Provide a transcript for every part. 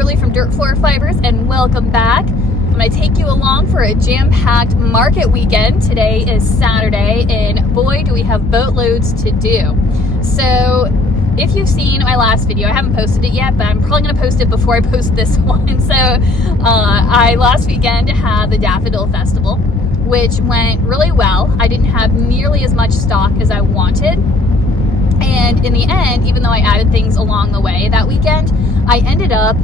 Kimberly from Dirt Floor Fibers, and welcome back. I'm going to take you along for a jam-packed market weekend. Today is Saturday, and boy, do we have boatloads to do. So if you've seen my last video, I haven't posted it yet, but I'm probably going to post it before I post this one. So I last weekend had the Daffodil Festival, which went really well. I didn't have nearly as much stock as I wanted. And in the end, even though I added things along the way that weekend, I ended up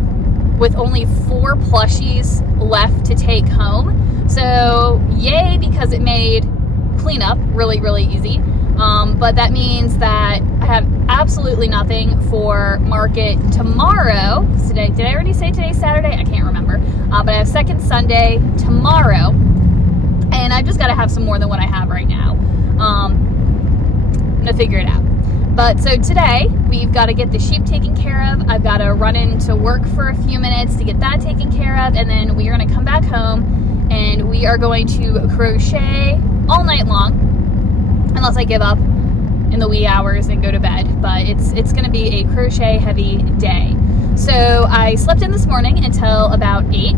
with only 4 plushies left to take home. So yay, because it made cleanup really, really easy. But that means that I have absolutely nothing for market tomorrow. Today, did I already say today's Saturday? I can't remember. But I have second Sunday tomorrow. And I've just got to have some more than what I have right now. I'm going to figure it out. But so today, we've got to get the sheep taken care of. I've got to run into work for a few minutes to get that taken care of. And then we are going to come back home and we are going to crochet all night long. Unless I give up in the wee hours and go to bed. But it's going to be a crochet heavy day. So I slept in this morning until about 8.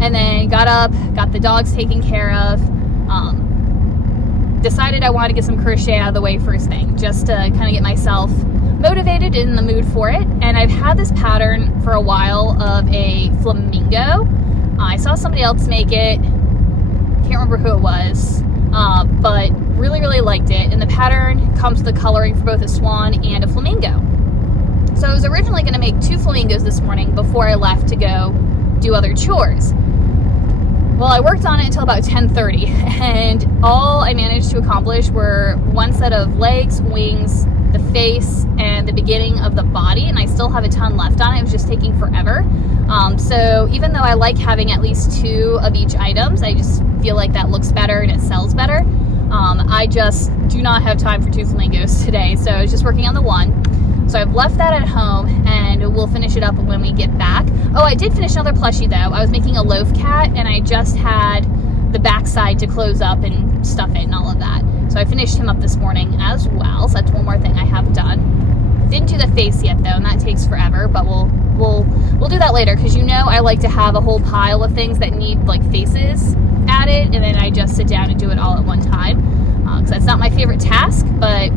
And then got up, got the dogs taken care of. Decided I wanted to get some crochet out of the way first thing, just to kind of get myself motivated in the mood for it. And I've had this pattern for a while of a flamingo. I saw somebody else make it. Can't remember who it was, but really, really liked it. And the pattern comes with the coloring for both a swan and a flamingo. So I was originally going to make 2 flamingos this morning before I left to go do other chores. Well, I worked on it until about 10:30, and all I managed to accomplish were 1 set of legs, wings, the face, and the beginning of the body, and I still have a ton left on it. It was just taking forever. So even though I like having at least 2 of each items, I just feel like that looks better and it sells better. I just do not have time for 2 flamingos today, so I was just working on the 1. So I've left that at home, and we'll finish it up when we get back. Oh, I did finish another plushie, though. I was making a loaf cat, and I just had the backside to close up and stuff it and all of that. So I finished him up this morning as well. So that's one more thing I have done. Didn't do the face yet, though, and that takes forever. But we'll do that later, because you know I like to have a whole pile of things that need like faces added, and then I just sit down and do it all at one time. Because that's not my favorite task, but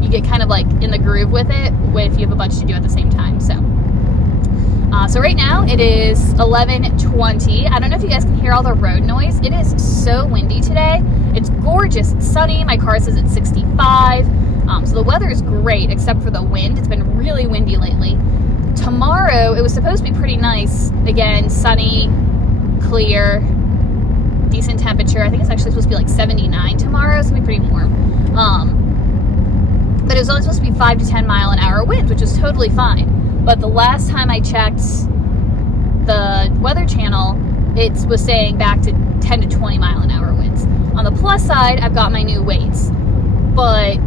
you get kind of like in the groove with it if you have a bunch to do at the same time. So right now it is 11:20. I don't know if you guys can hear all the road noise. It is so windy today. It's gorgeous. It's sunny. My car says it's 65. So the weather is great except for the wind. It's been really windy lately. Tomorrow it was supposed to be pretty nice. Again, sunny, clear, decent temperature. I think it's actually supposed to be like 79 tomorrow. It's gonna be pretty warm. But it was only supposed to be 5 to 10 mile an hour winds, which is totally fine. But the last time I checked the Weather Channel, it was saying back to 10 to 20 mile an hour winds. On the plus side, I've got my new weights. But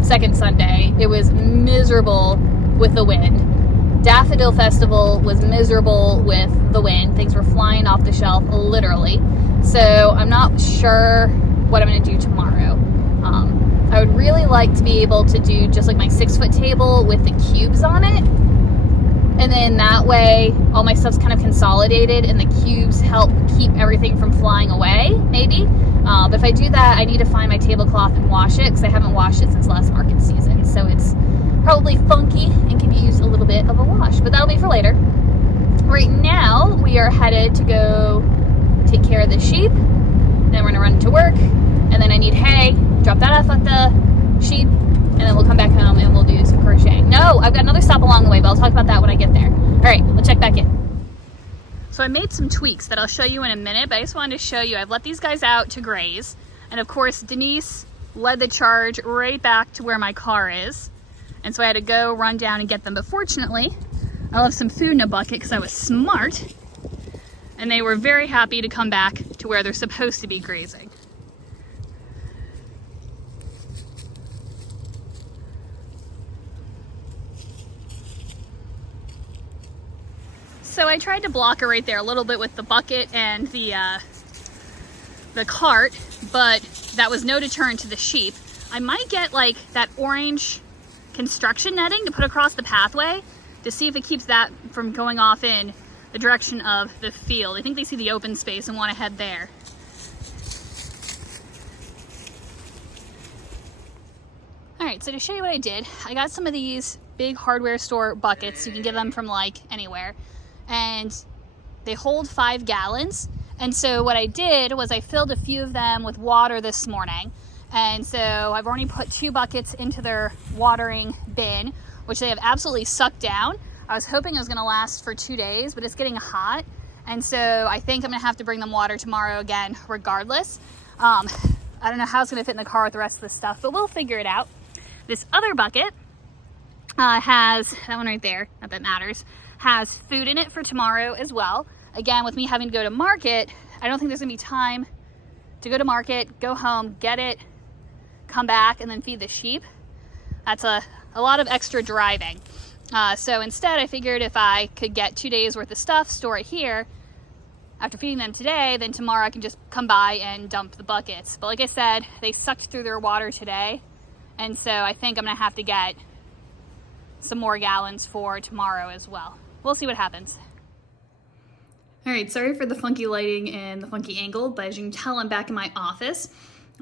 second Sunday, it was miserable with the wind. Daffodil Festival was miserable with the wind. Things were flying off the shelf, literally. So I'm not sure what I'm going to do tomorrow. I would really like to be able to do just like my 6-foot table with the cubes on it. And then that way, all my stuff's kind of consolidated and the cubes help keep everything from flying away, maybe. But if I do that, I need to find my tablecloth and wash it, because I haven't washed it since last market season. So it's probably funky and can use a little bit of a wash. But that'll be for later. Right now, we are headed to go take care of the sheep. Then we're going to run to work. And then I need hay. Drop that off at the sheep, and then we'll come back home and we'll do some crocheting. No, I've got another stop along the way, but I'll talk about that when I get there. All right, we'll check back in. So I made some tweaks that I'll show you in a minute, but I just wanted to show you, I've let these guys out to graze. And of course, Denise led the charge right back to where my car is. And so I had to go run down and get them. But fortunately, I left some food in a bucket because I was smart. And they were very happy to come back to where they're supposed to be grazing. So I tried to block her right there a little bit with the bucket and the cart, but that was no deterrent to the sheep. I might get like that orange construction netting to put across the pathway to see if it keeps that from going off in the direction of the field. I think they see the open space and want to head there. All right, so to show you what I did, I got some of these big hardware store buckets. You can get them from like anywhere, and they hold 5 gallons. And so what I did was I filled a few of them with water this morning. And so I've already put 2 buckets into their watering bin, which they have absolutely sucked down. I was hoping it was gonna last for 2 days, but it's getting hot. And so I think I'm gonna have to bring them water tomorrow again, regardless. I don't know how it's gonna fit in the car with the rest of the stuff, but we'll figure it out. This other bucket has, that one right there, not that matters, has food in it for tomorrow as well. Again, with me having to go to market, I don't think there's gonna be time to go to market, go home, get it, come back, and then feed the sheep. That's a lot of extra driving. So instead, I figured if I could get 2 days worth of stuff, store it here, after feeding them today, then tomorrow I can just come by and dump the buckets. But like I said, they sucked through their water today, and so I think I'm gonna have to get some more gallons for tomorrow as well. We'll see what happens. All right, sorry for the funky lighting and the funky angle, but as you can tell, I'm back in my office.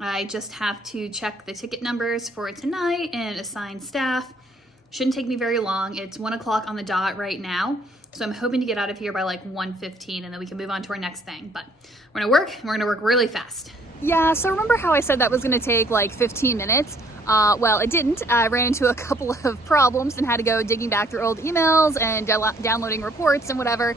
I just have to check the ticket numbers for tonight and assign staff. Shouldn't take me very long. It's 1 o'clock on the dot right now. So I'm hoping to get out of here by like 1:15, and then we can move on to our next thing. But we're gonna work really fast. Yeah, so remember how I said that was gonna take like 15 minutes? Well, it didn't. I ran into a couple of problems and had to go digging back through old emails and downloading reports and whatever.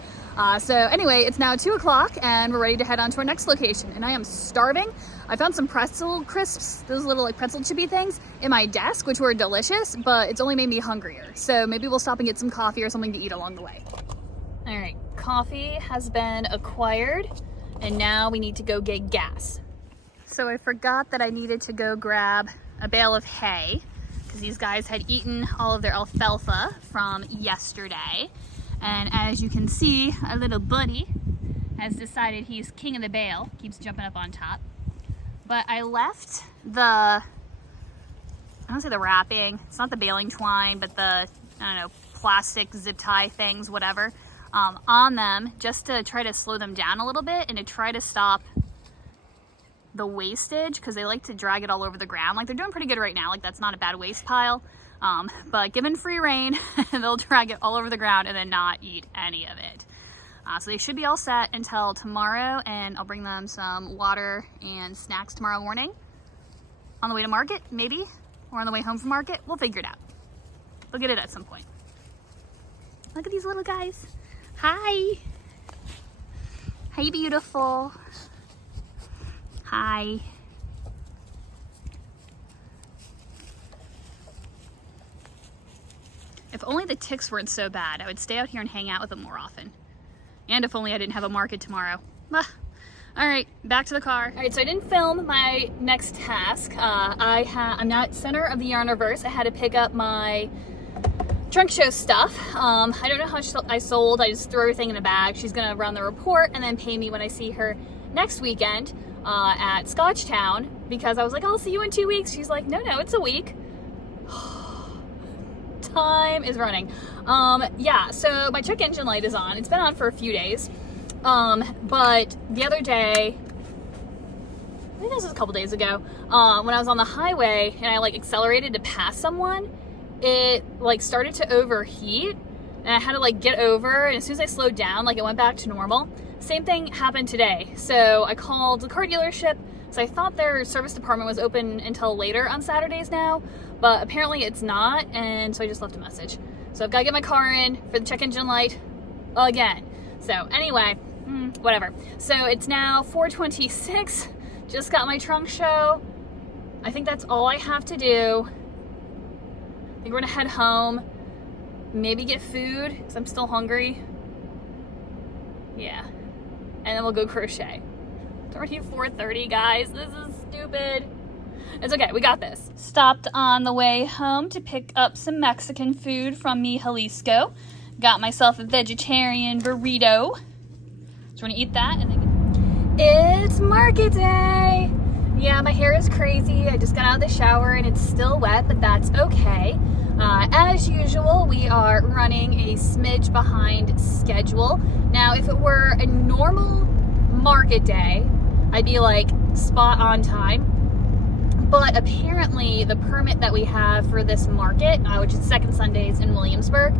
So anyway, it's now 2 o'clock and we're ready to head on to our next location, and I am starving. I found some pretzel crisps, those little like pretzel chippy things, in my desk, which were delicious, but it's only made me hungrier. So maybe we'll stop and get some coffee or something to eat along the way. All right, coffee has been acquired, and now we need to go get gas. So I forgot that I needed to go grab a bale of hay because these guys had eaten all of their alfalfa from yesterday. And as you can see, our little buddy has decided he's king of the bale, keeps jumping up on top. But I left I don't say the wrapping, it's not the baling twine, but the, I don't know, plastic zip tie things, whatever, on them just to try to slow them down a little bit and to try to stop the wastage, because they like to drag it all over the ground. Like, they're doing pretty good right now, like that's not a bad waste pile. But given free reign, they'll drag it all over the ground and then not eat any of it. So they should be all set until tomorrow, and I'll bring them some water and snacks tomorrow morning. On the way to market, maybe, or on the way home from market, we'll figure it out. They'll get it at some point. Look at these little guys. Hi. Hi, beautiful. Hi. If only the ticks weren't so bad, I would stay out here and hang out with them more often. And if only I didn't have a market tomorrow. All right, back to the car. All right, so I didn't film my next task. I'm not center of the Yarniverse. I had to pick up my trunk show stuff. I don't know how much I sold. I just threw everything in a bag. She's gonna run the report and then pay me when I see her next weekend at Scotchtown, because I was like, I'll see you in 2 weeks. She's like, no, it's a week. Time is running. Yeah, so my check engine light is on. It's been on for a few days. But the other day, I think this was a couple days ago, when I was on the highway and I like accelerated to pass someone, it like started to overheat and I had to like get over, and as soon as I slowed down, like it went back to normal. Same thing happened today. So I called the car dealership. So I thought their service department was open until later on Saturdays now, but apparently it's not, and so I just left a message. So I've got to get my car in for the check engine light again. So anyway, whatever. So it's now 4:26, just got my trunk show. I think that's all I have to do. I think we're gonna head home, maybe get food, because I'm still hungry. Yeah, and then we'll go crochet. It's already 4:30, guys. This is stupid. It's okay, we got this. Stopped on the way home to pick up some Mexican food from mi Jalisco. Got myself a vegetarian burrito. So we're gonna eat that and then it's market day. Yeah, my hair is crazy. I just got out of the shower and it's still wet, but that's okay. As usual, we are running a smidge behind schedule. Now, if it were a normal market day, I'd be like spot on time. But apparently the permit that we have for this market, which is second Sundays in Williamsburg,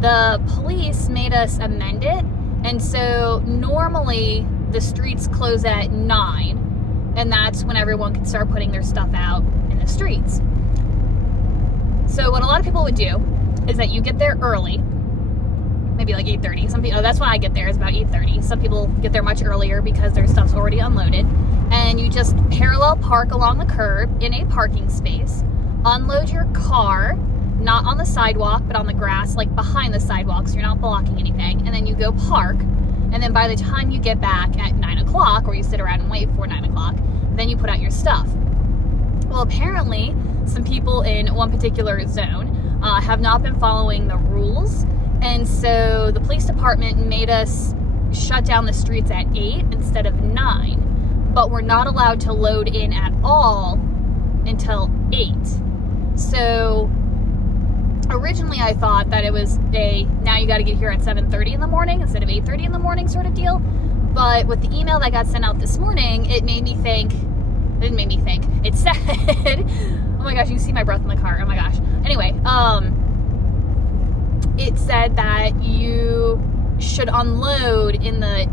the police made us amend it. And so normally the streets close at 9, and that's when everyone can start putting their stuff out in the streets. So what a lot of people would do is that you get there early, maybe like 8:30. Some people, that's when I get there, is about 8:30. Some people get there much earlier because their stuff's already unloaded. And you just parallel park along the curb in a parking space, unload your car, not on the sidewalk, but on the grass, like behind the sidewalk, so you're not blocking anything. And then you go park. And then by the time you get back at 9 o'clock, or you sit around and wait for 9 o'clock, then you put out your stuff. Well, apparently, some people in one particular zone have not been following the rules. And so the police department made us shut down the streets at 8 instead of 9. But we're not allowed to load in at all until 8. So originally I thought that it was now you got to get here at 7:30 in the morning instead of 8:30 in the morning sort of deal. But with the email that got sent out this morning, it said, oh my gosh, you can see my breath in the car. Oh my gosh. Anyway, it said that you should unload in the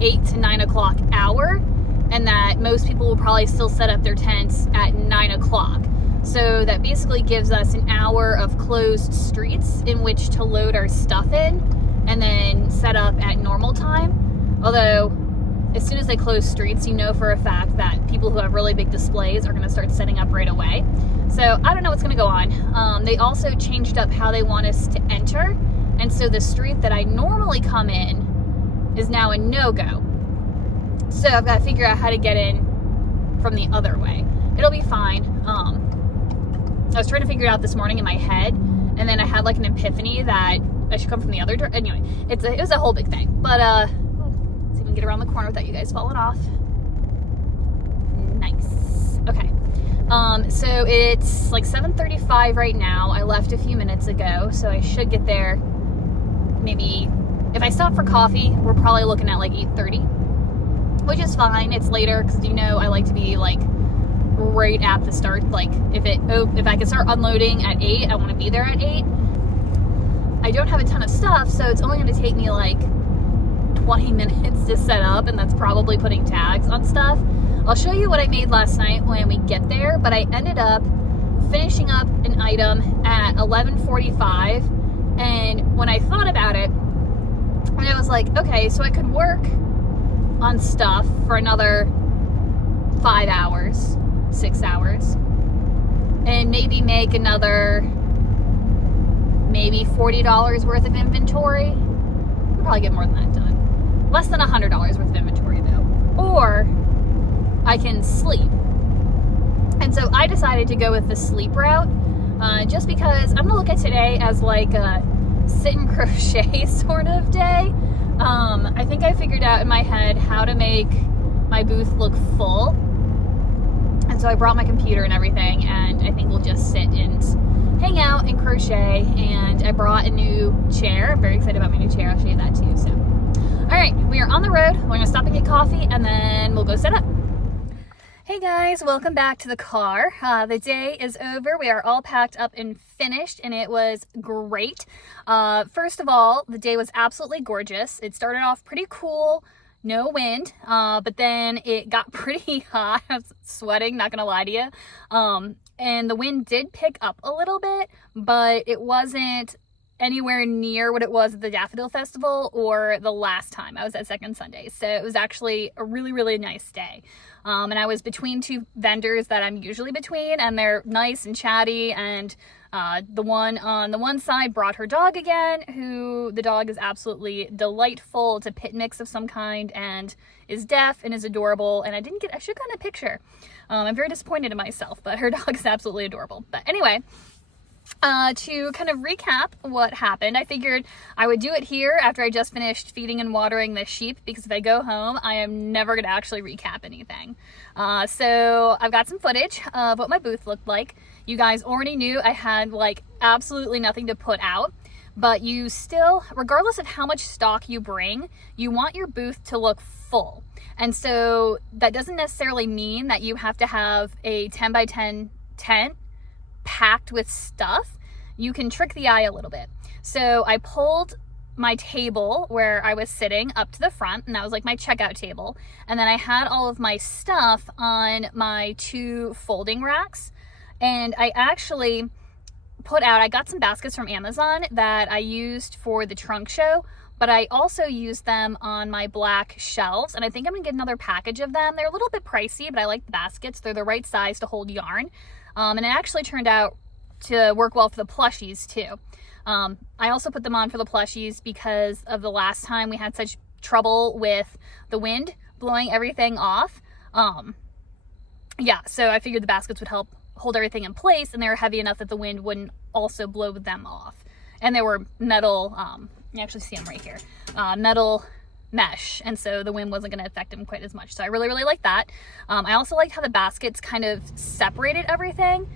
8 to 9 o'clock hour, and that most people will probably still set up their tents at 9 o'clock. So that basically gives us an hour of closed streets in which to load our stuff in and then set up at normal time. Although, as soon as they close streets, you know for a fact that people who have really big displays are going to start setting up right away. So I don't know what's going to go on. They also changed up how they want us to enter. And so the street that I normally come in is now a no-go. So I've got to figure out how to get in from the other way. It'll be fine. I was trying to figure it out this morning in my head, and then I had like an epiphany that I should come from the other direction. Anyway, it was a whole big thing. But let's see if we can get around the corner without you guys falling off. Nice. Okay. So it's like 7:35 right now. I left a few minutes ago, so I should get there. Maybe if I stop for coffee, we're probably looking at like 8:30. Which is fine. It's later because I like to be like right at the start. Like if I can start unloading at 8, I want to be there at 8. I don't have a ton of stuff, so it's only going to take me like 20 minutes to set up, and that's probably putting tags on stuff. I'll show you what I made last night when we get there, but I ended up finishing up an item at 11:45, and when I thought about it, and I was like, okay, so I could work on stuff for another 5 hours, 6 hours, and maybe make another $40 worth of inventory. We'll probably get more than that done. Less than $100 worth of inventory though. Or I can sleep. And so I decided to go with the sleep route, just because I'm gonna look at today as like a sit and crochet sort of day. I think I figured out in my head how to make my booth look full. And so I brought my computer and everything, and I think we'll just sit and hang out and crochet. And I brought a new chair. I'm very excited about my new chair. I'll show you that too. So, all right, we are on the road. We're gonna stop and get coffee, and then we'll go set up. Hey guys, welcome back to the car. The day is over. We are all packed up and finished, and it was great. First of all, the day was absolutely gorgeous. It started off pretty cool, no wind, but then it got pretty hot. I was sweating, not gonna lie to you. And the wind did pick up a little bit, but it wasn't anywhere near what it was at the Daffodil Festival or the last time I was at Second Sunday. So it was actually a really, really nice day. And I was between two vendors that I'm usually between, and they're nice and chatty, and the one on the one side brought her dog again, who the dog is absolutely delightful. It's a pit mix of some kind and is deaf and is adorable, and I should have gotten a picture. I'm very disappointed in myself, but her dog is absolutely adorable. But anyway, To kind of recap what happened, I figured I would do it here after I just finished feeding and watering the sheep, because if I go home, I am never going to actually recap anything. So I've got some footage of what my booth looked like. You guys already knew I had like absolutely nothing to put out, but you still, regardless of how much stock you bring, you want your booth to look full. And so that doesn't necessarily mean that you have to have a 10 by 10 tent packed with stuff. You can trick the eye a little bit. So I pulled my table where I was sitting up to the front, and that was like my checkout table. And then I had all of my stuff on my 2 folding racks. And I actually I got some baskets from Amazon that I used for the trunk show, but I also used them on my black shelves, and I think I'm gonna get another package of them. They're a little bit pricey, but I like the baskets. They're the right size to hold yarn. And it actually turned out to work well for the plushies too. I also put them on for the plushies because of the last time we had such trouble with the wind blowing everything off. Yeah, so I figured the baskets would help hold everything in place, and they were heavy enough that the wind wouldn't also blow them off. And they were metal, you actually see them right here, metal mesh, and so the wind wasn't going to affect them quite as much. So I really liked that. I also liked how the baskets kind of separated everything,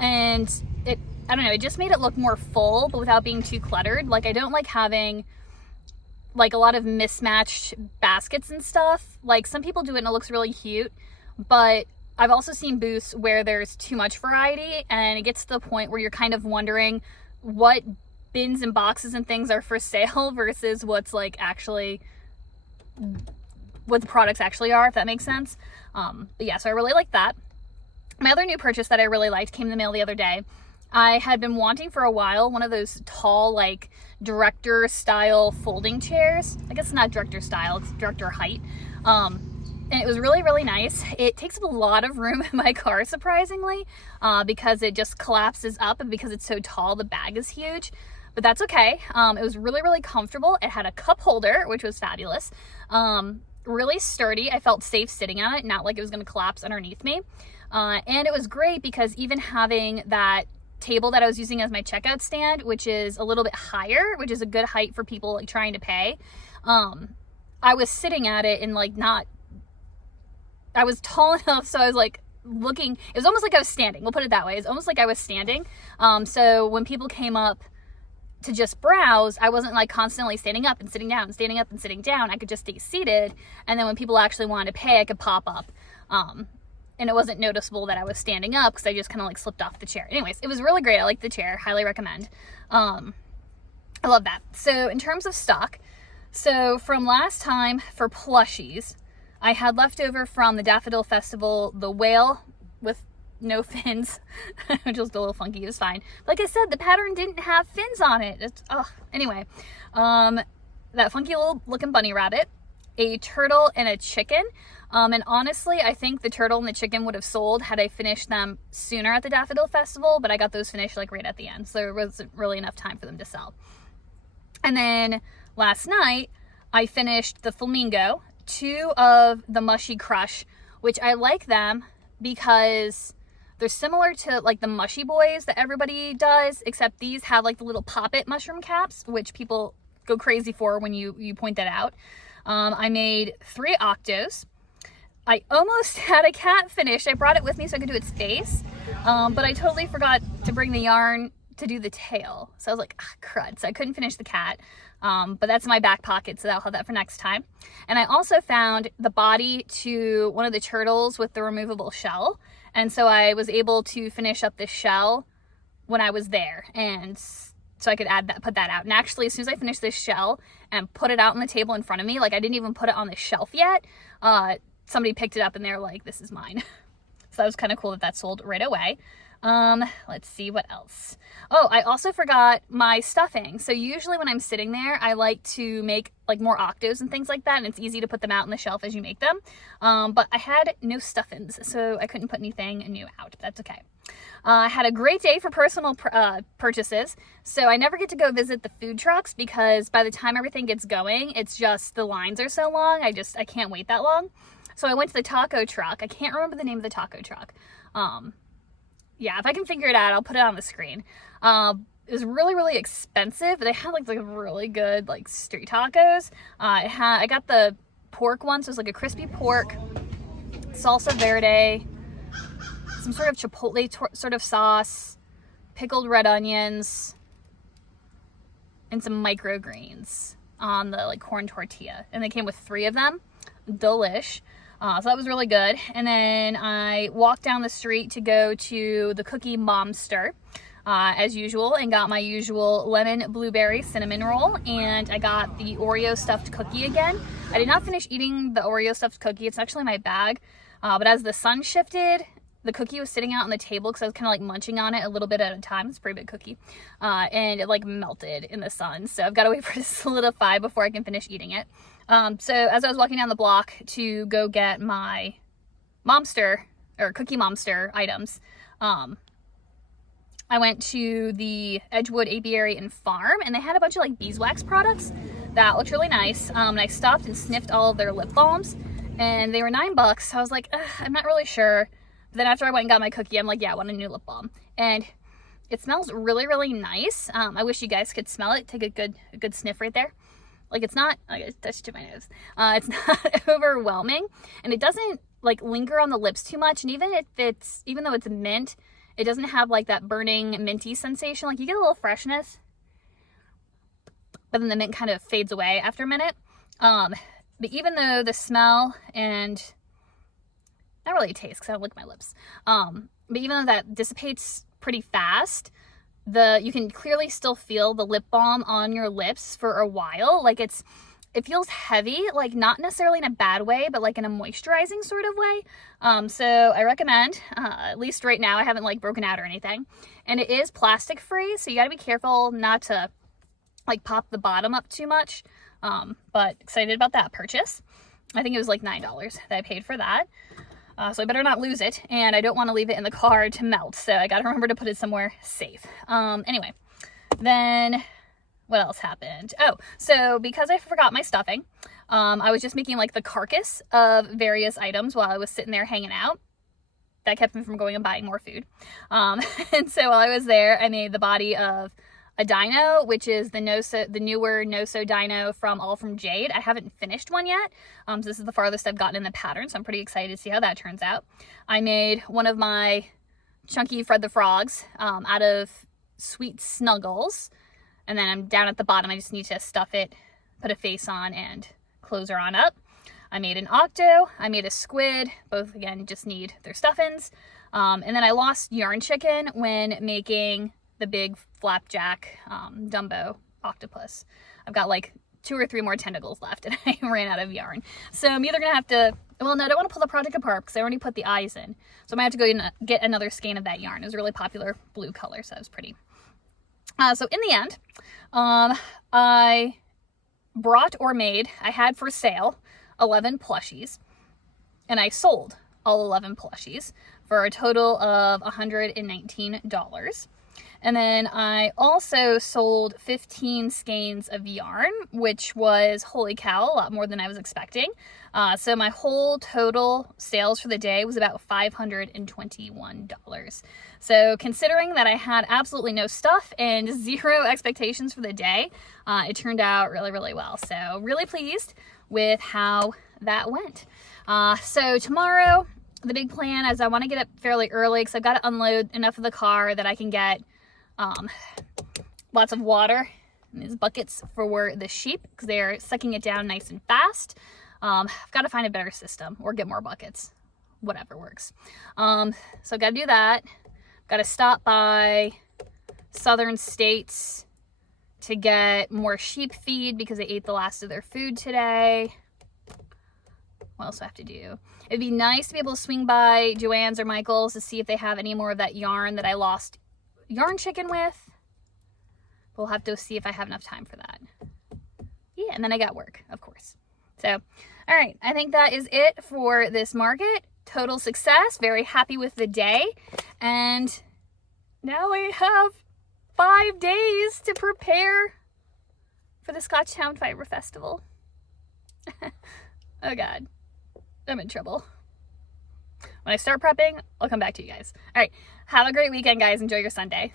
and I don't know, it just made it look more full, but without being too cluttered. Like, I don't like having like a lot of mismatched baskets and stuff. Like, some people do it and it looks really cute, but I've also seen booths where there's too much variety, and it gets to the point where you're kind of wondering what bins and boxes and things are for sale versus what's like actually what the products actually are, if that makes sense. But yeah, so I really like that. My other new purchase that I really liked came in the mail the other day. I had been wanting for a while one of those tall, like, director style folding chairs. I guess it's not director style, it's director height. And it was really nice. It takes up a lot of room in my car, surprisingly, because it just collapses up, and because it's so tall, the bag is huge. But that's okay. It was really comfortable. It had a cup holder, which was fabulous. Really sturdy. I felt safe sitting on it, not like it was going to collapse underneath me. And it was great because even having that table that I was using as my checkout stand, which is a little bit higher, which is a good height for people like trying to pay, I was sitting at it and like I was tall enough, so I was like looking, it was almost like I was standing, we'll put it that way. It's almost like I was standing. So when people came up to just browse, I wasn't like constantly standing up and sitting down, standing up and sitting down. I could just stay seated, and then when people actually wanted to pay, I could pop up. And it wasn't noticeable that I was standing up because I just kind of like slipped off the chair. Anyways, it was really great. I like the chair, highly recommend. I love that. So in terms of stock, so from last time for plushies, I had left over from the Daffodil Festival the whale with no fins, which was a little funky. It was fine. Like I said, the pattern didn't have fins on it. Anyway, that funky little looking bunny rabbit, a turtle, and a chicken. And honestly, I think the turtle and the chicken would have sold had I finished them sooner at the Daffodil Festival, but I got those finished like right at the end, so there wasn't really enough time for them to sell. And then last night, I finished the flamingo, 2 of the Mushy Crush, which I like them because they're similar to like the Mushy Boys that everybody does, except these have like the little pop-it mushroom caps, which people go crazy for when you point that out. I made 3 octos. I almost had a cat finished. I brought it with me so I could do its face, but I totally forgot to bring the yarn to do the tail. So I was like, crud. So I couldn't finish the cat, but that's in my back pocket, so I'll have that for next time. And I also found the body to one of the turtles with the removable shell, and so I was able to finish up the shell when I was there, and so I could put that out. And actually, as soon as I finished this shell and put it out on the table in front of me, like I didn't even put it on the shelf yet, somebody picked it up and they're like, this is mine. So that was kind of cool that sold right away. Let's see what else. Oh, I also forgot my stuffing. So usually when I'm sitting there, I like to make like more octos and things like that, and it's easy to put them out on the shelf as you make them. But I had no stuffings, so I couldn't put anything new out. But that's okay. I had a great day for personal purchases. So I never get to go visit the food trucks because by the time everything gets going, it's just the lines are so long. I can't wait that long. So I went to the taco truck. I can't remember the name of the taco truck. yeah, if I can figure it out, I'll put it on the screen. It was really, really expensive, but they had like really good like street tacos. I got the pork one, so it was like a crispy pork, salsa verde, some sort of chipotle sort of sauce, pickled red onions, and some microgreens on the like corn tortilla. And they came with 3 of them. Delish. So that was really good. And then I walked down the street to go to the Cookie Momster, as usual, and got my usual lemon blueberry cinnamon roll, and I got the Oreo stuffed cookie again. I did not finish eating the Oreo stuffed cookie. It's actually in my bag, but as the sun shifted, the cookie was sitting out on the table because I was kind of like munching on it a little bit at a time. It's a pretty big cookie, and it like melted in the sun, so I've got to wait for it to solidify before I can finish eating it. So as I was walking down the block to go get my Momster or Cookie Momster items, I went to the Edgewood Apiary and Farm, and they had a bunch of like beeswax products that looked really nice. And I stopped and sniffed all of their lip balms, and they were $9. So I was like, I'm not really sure. But then after I went and got my cookie, I'm like, yeah, I want a new lip balm, and it smells really, really nice. I wish you guys could smell it. Take a good sniff right there. Like, it's not, I touched to my nose. It's not overwhelming, and it doesn't like linger on the lips too much. And even though it's mint, it doesn't have like that burning minty sensation. Like, you get a little freshness, but then the mint kind of fades away after a minute. But even though the smell and not really taste, because I don't lick my lips, but even though that dissipates pretty fast, you can clearly still feel the lip balm on your lips for a while. Like, it feels heavy, like not necessarily in a bad way, but like in a moisturizing sort of way. So I recommend, at least right now, I haven't like broken out or anything. And it is plastic free, so you gotta be careful not to like pop the bottom up too much. But excited about that purchase. I think it was like $9 that I paid for that. So I better not lose it, and I don't want to leave it in the car to melt, so I gotta remember to put it somewhere safe. Anyway, then what else happened? Oh, so because I forgot my stuffing, I was just making like the carcass of various items while I was sitting there hanging out. That kept me from going and buying more food. And so while I was there, I made the body of a dino, which is the newer No-So dino from All From Jade. I haven't finished one yet. So this is the farthest I've gotten in the pattern, so I'm pretty excited to see how that turns out. I made one of my chunky Fred the Frogs out of Sweet Snuggles. And then I'm down at the bottom. I just need to stuff it, put a face on, and close her on up. I made an octo. I made a squid. Both, again, just need their stuffings. And then I lost yarn chicken when making the big flapjack Dumbo octopus. I've got like 2 or 3 more tentacles left, and I ran out of yarn. So I'm either going to have to, well, no, I don't want to pull the project apart because I already put the eyes in. So I might have to go and get another skein of that yarn. It was a really popular blue color, so it was pretty. So in the end, I brought or made, I had for sale 11 plushies, and I sold all 11 plushies for a total of $119. And then I also sold 15 skeins of yarn, which was, holy cow, a lot more than I was expecting. So my whole total sales for the day was about $521. So considering that I had absolutely no stuff and 0 expectations for the day, it turned out really, really well. So really pleased with how that went. So tomorrow, the big plan is I want to get up fairly early because I've got to unload enough of the car that I can get lots of water in these buckets for the sheep because they're sucking it down nice and fast. I've got to find a better system or get more buckets, whatever works. So I've got to do that. Got to stop by Southern States to get more sheep feed because they ate the last of their food today. What else do I have to do? It'd be nice to be able to swing by Joann's or Michael's to see if they have any more of that yarn that I lost yarn chicken with. We'll have to see if I have enough time for that. Yeah, and then I got work, of course. So, all right, I think that is it for this market. Total success, very happy with the day. And now I have 5 days to prepare for the Scotchtown Fiber Festival. Oh God, I'm in trouble. When I start prepping, I'll come back to you guys. All right, Have a great weekend, guys. Enjoy your Sunday.